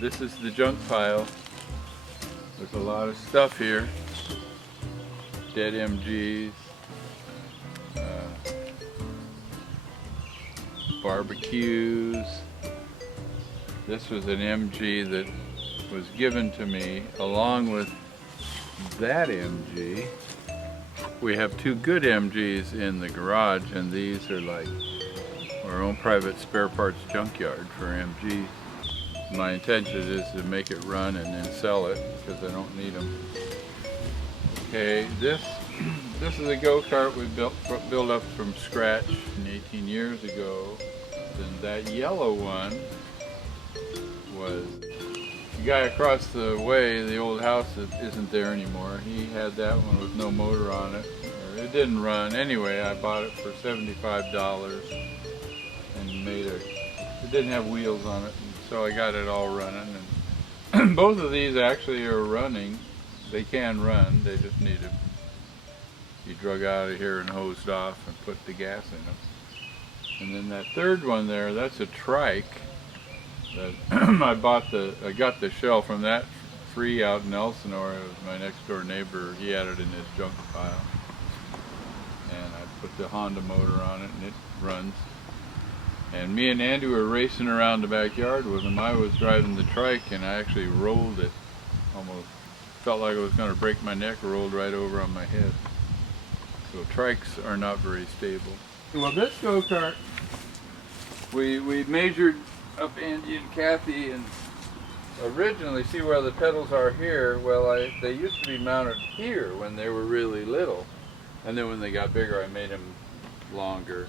This is the junk pile. There's a lot of stuff here. Dead MGs. Barbecues. This was an MG that was given to me along with that MG. We have two good MGs in the garage, and these are like our own private spare parts junkyard for MGs. My intention is to make it run and then sell it because I don't need them. Okay, this is a go-kart we built up from scratch 18 years ago. And that yellow one was the guy across the way, the old house that isn't there anymore. He had that one with no motor on it. It didn't run. Anyway, I bought it for $75 and made it didn't have wheels on it, and so I got it all running. And both of these actually are running. They can run, they just need to be drug out of here and hosed off and put the gas in them. And then that third one there, that's a trike that I got the shell from that free out in Elsinore. It was my next door neighbor. He had it in his junk pile. And I put the Honda motor on it and it runs. And me and Andy were racing around the backyard with him. I was driving the trike and I actually rolled it. Almost felt like I was going to break my neck, rolled right over on my head. So trikes are not very stable. Well, this go-kart, we measured up Andy and Kathy, and originally, see where the pedals are here, well, they used to be mounted here when they were really little, and then when they got bigger I made them longer.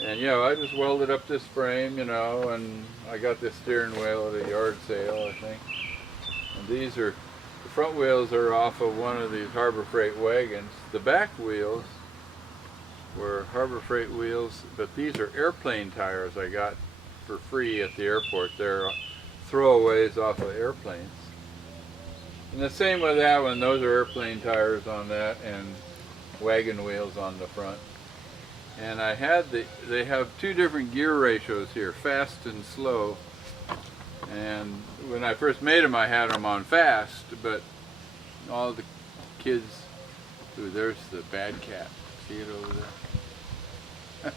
And I just welded up this frame, and I got this steering wheel at a yard sale, I think. And these are, the front wheels are off of one of these Harbor Freight wagons. The back wheels were Harbor Freight wheels, but these are airplane tires I got for free at the airport. They're throwaways off of airplanes. And the same with that one, those are airplane tires on that and wagon wheels on the front. And I had they have two different gear ratios here, fast and slow. And when I first made them, I had them on fast, but all the kids, ooh, there's the bad cat. See it over there?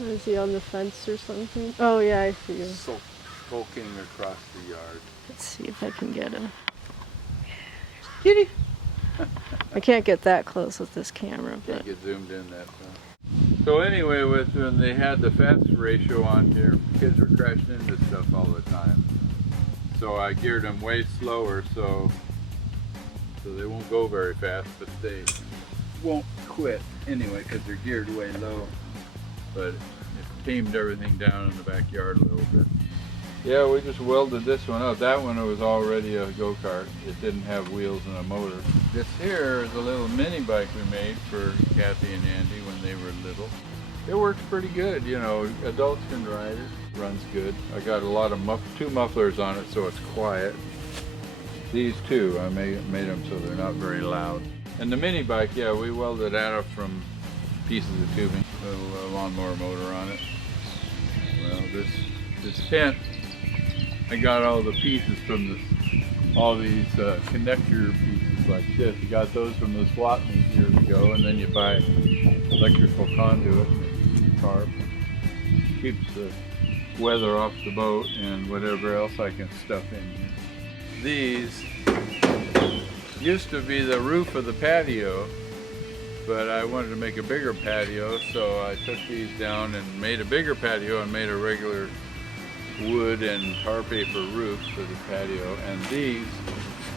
Is he on the fence or something? Oh yeah, I see him. Skulking across the yard. Let's see if I can get him. Kitty! I can't get that close with this camera. Can't get zoomed in that far. So anyway, when they had the fast ratio on here, kids were crashing into stuff all the time. So I geared them way slower so they won't go very fast, but they won't quit anyway because they're geared way low. But it tamed everything down in the backyard a little bit. Yeah, we just welded this one up. That one was already a go-kart. It didn't have wheels and a motor. This here is a little mini bike we made for Kathy and Andy when they were little. It works pretty good, adults can ride it. Runs good. I got a lot of two mufflers on it so it's quiet. These two, I made them so they're not very loud. And the mini bike, yeah, we welded that up from pieces of tubing. A lawnmower motor on it. Well, this tent, I got all the pieces from all these connector pieces like this. You got those from the swap meet years ago, and then you buy electrical conduit and tarp. Keeps the weather off the boat and whatever else I can stuff in here. These used to be the roof of the patio, but I wanted to make a bigger patio, so I took these down and made a bigger patio and made a regular wood and tar paper roof for the patio. And these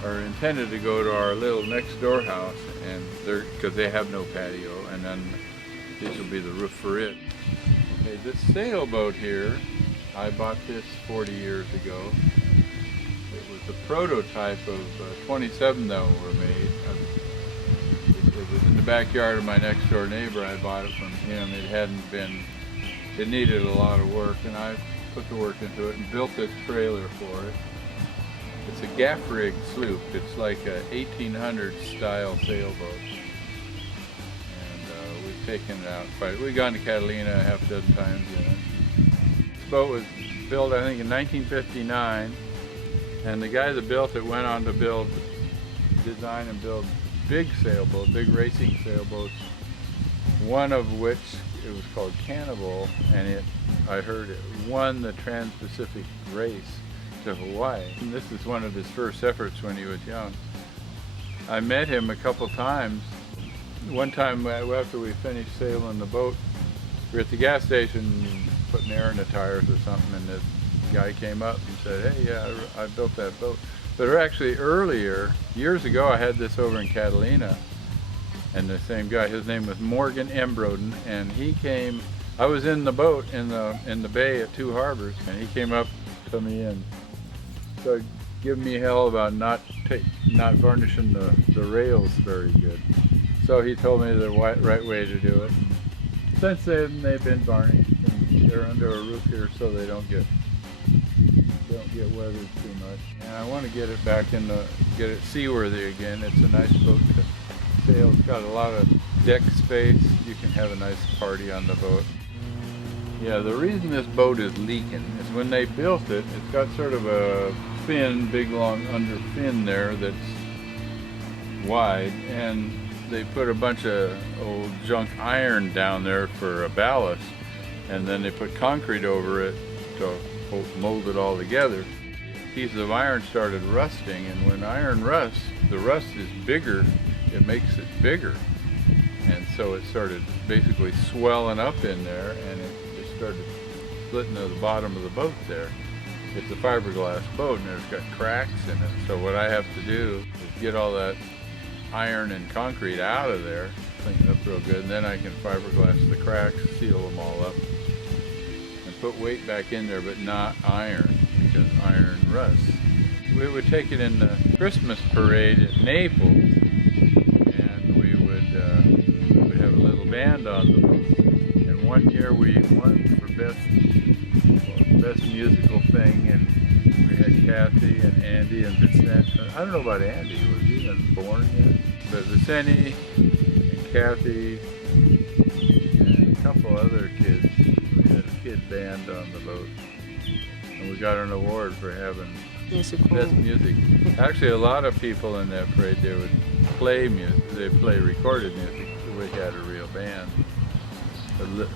are intended to go to our little next door house, and because they have no patio, and then these will be the roof for it. Okay, this sailboat here, I bought this 40 years ago. It was a prototype of 27 that were made. It was in the backyard of my next door neighbor. I bought it from him. It needed a lot of work, and I put the work into it and built this trailer for it. It's a gaff rig sloop. It's like a 1800 style sailboat. And we've taken it out. We've gone to Catalina a half dozen times in it. This boat was built, I think, in 1959, and the guy that built it went on to design and build big sailboats, big racing sailboats, one of which, it was called Cannibal, and I heard it won the Trans-Pacific race to Hawaii. And this is one of his first efforts when he was young. I met him a couple times. One time after we finished sailing the boat, we were at the gas station putting air in the tires or something, and this guy came up and said, "Hey, yeah, I built that boat." But actually earlier, years ago, I had this over in Catalina, and the same guy, his name was Morgan Embroden, and he came, I was in the boat in the bay at Two Harbors, and he came up to me and started giving me hell about not varnishing the rails very good. So he told me the right way to do it. And since then, they've been varnished, and they're under a roof here so they don't get weathered too much. And I want to get it back get it seaworthy again. It's a nice boat to sail. It's got a lot of deck space. You can have a nice party on the boat. Yeah, the reason this boat is leaking is when they built it, it's got sort of a fin, big long under fin there that's wide, and they put a bunch of old junk iron down there for a ballast, and then they put concrete over it to mold it all together. Pieces of iron started rusting, and when iron rusts, the rust is bigger, it makes it bigger. And so it started basically swelling up in there, and it just started splitting to the bottom of the boat there. It's a fiberglass boat, and it's got cracks in it. So what I have to do is get all that iron and concrete out of there, clean it up real good, and then I can fiberglass the cracks, seal them all up, and put weight back in there, but not iron, because iron rusts. We would take it in the Christmas parade at Naples, and we would have a little band on the boat. And one year we won for best musical thing, and we had Kathy and Andy and Vicente. I don't know about Andy, was he even born yet? But Vicente and Kathy and a couple other kids. We had a kid band on the boat, and we got an award for having best music. Actually, a lot of people in that parade, they would play music. They play recorded music. We had a real band,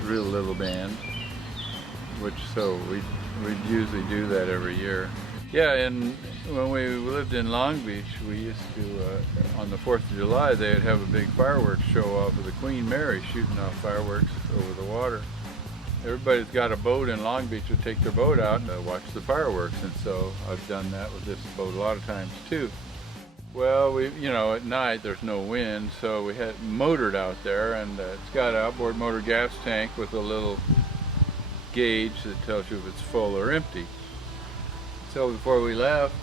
real little band, so we'd usually do that every year. Yeah, and when we lived in Long Beach, we used to, on the 4th of July, they'd have a big fireworks show off of the Queen Mary, shooting off fireworks over the water. Everybody's got a boat in Long Beach would take their boat out and watch the fireworks, and so I've done that with this boat a lot of times too. Well, at night there's no wind, so we had motored out there, and it's got an outboard motor gas tank with a little gauge that tells you if it's full or empty. So before we left,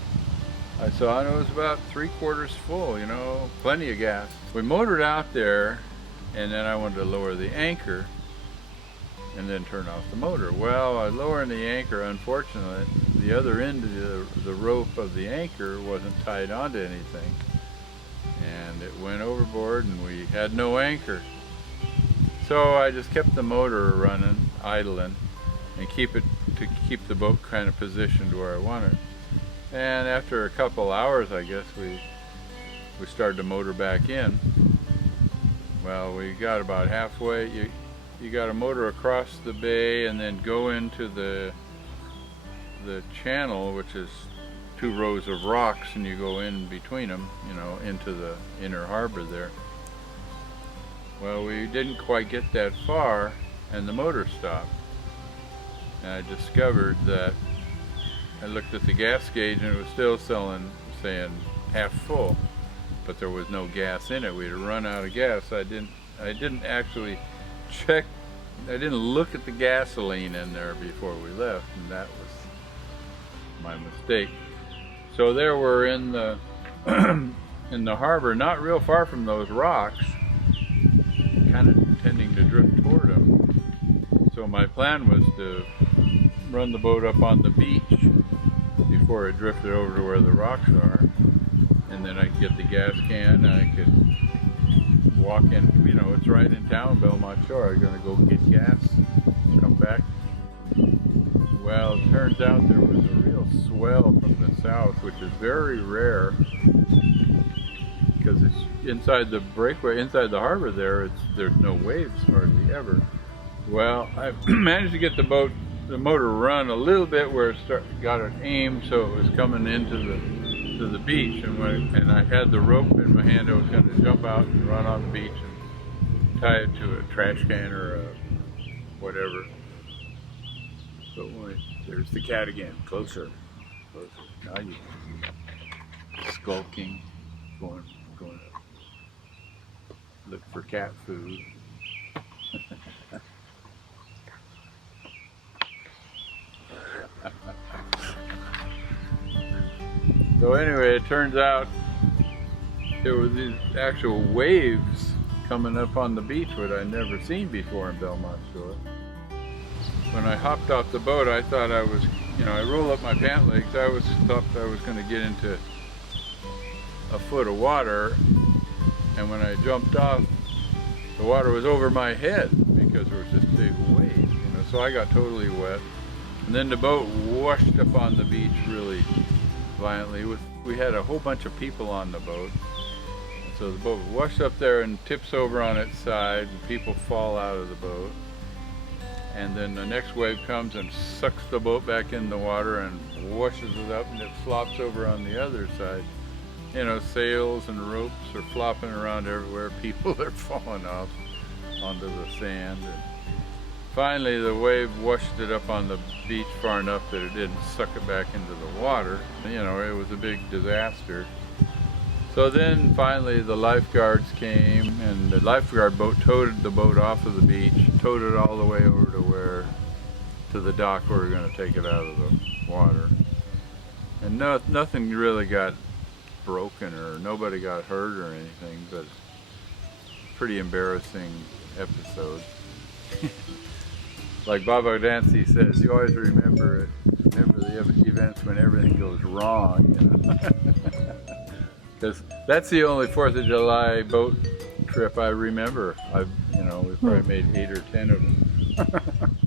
I saw it was about 3/4 full, plenty of gas. We motored out there, and then I wanted to lower the anchor and then turn off the motor. Well, I was lowering the anchor. Unfortunately, the other end of the rope of the anchor wasn't tied onto anything, and it went overboard, and we had no anchor. So I just kept the motor running, idling, and keep the boat kind of positioned where I want it. And after a couple hours, I guess, we started to motor back in. Well, we got about halfway. You got to motor across the bay and then go into the channel, which is 2 rows of rocks, and you go in between them, into the inner harbor there. Well, we didn't quite get that far, and the motor stopped. And I discovered that I looked at the gas gauge, and it was still saying half full, but there was no gas in it. We'd run out of gas. I didn't actually check. I didn't look at the gasoline in there before we left, and that was my mistake. So there we're in the in the harbor, not real far from those rocks, kind of tending to drift toward them. So my plan was to run the boat up on the beach before it drifted over to where the rocks are, and then I could get the gas can, and I could walk in. It's right in town, Belmont Shore. I'm gonna go get gas, come back, Well, it turns out there was a real swell from the south, which is very rare because it's inside the breakway, inside the harbor there, there's no waves hardly ever. Well, I managed to get the motor run a little bit where it got it aimed so it was coming into the beach, and I had the rope in my hand. I was going to jump out and run on the beach and tie it to a trash can or a whatever. But there's the cat again, closer. Now you skulking, going to look for cat food. So anyway, it turns out there were these actual waves coming up on the beach, which I'd never seen before in Belmont Shore. When I hopped off the boat, I thought I was, I rolled up my pant legs. Thought I was going to get into a foot of water, and when I jumped off, the water was over my head because there was this big wave, so I got totally wet. And then the boat washed up on the beach really violently. We had a whole bunch of people on the boat. So the boat washed up there and tips over on its side, and people fall out of the boat. And then the next wave comes and sucks the boat back in the water and washes it up, and it flops over on the other side. Sails and ropes are flopping around everywhere. People are falling off onto the sand. And finally, the wave washed it up on the beach far enough that it didn't suck it back into the water. It was a big disaster. So then finally the lifeguards came, and the lifeguard boat towed the boat off of the beach, towed it all the way over to the dock where we were going to take it out of the water. And nothing really got broken or nobody got hurt or anything, but pretty embarrassing episode. Like Baba Dancy says, you always remember the events when everything goes wrong, Because that's the only 4th of July boat trip I remember. We probably made 8 or 10 of them.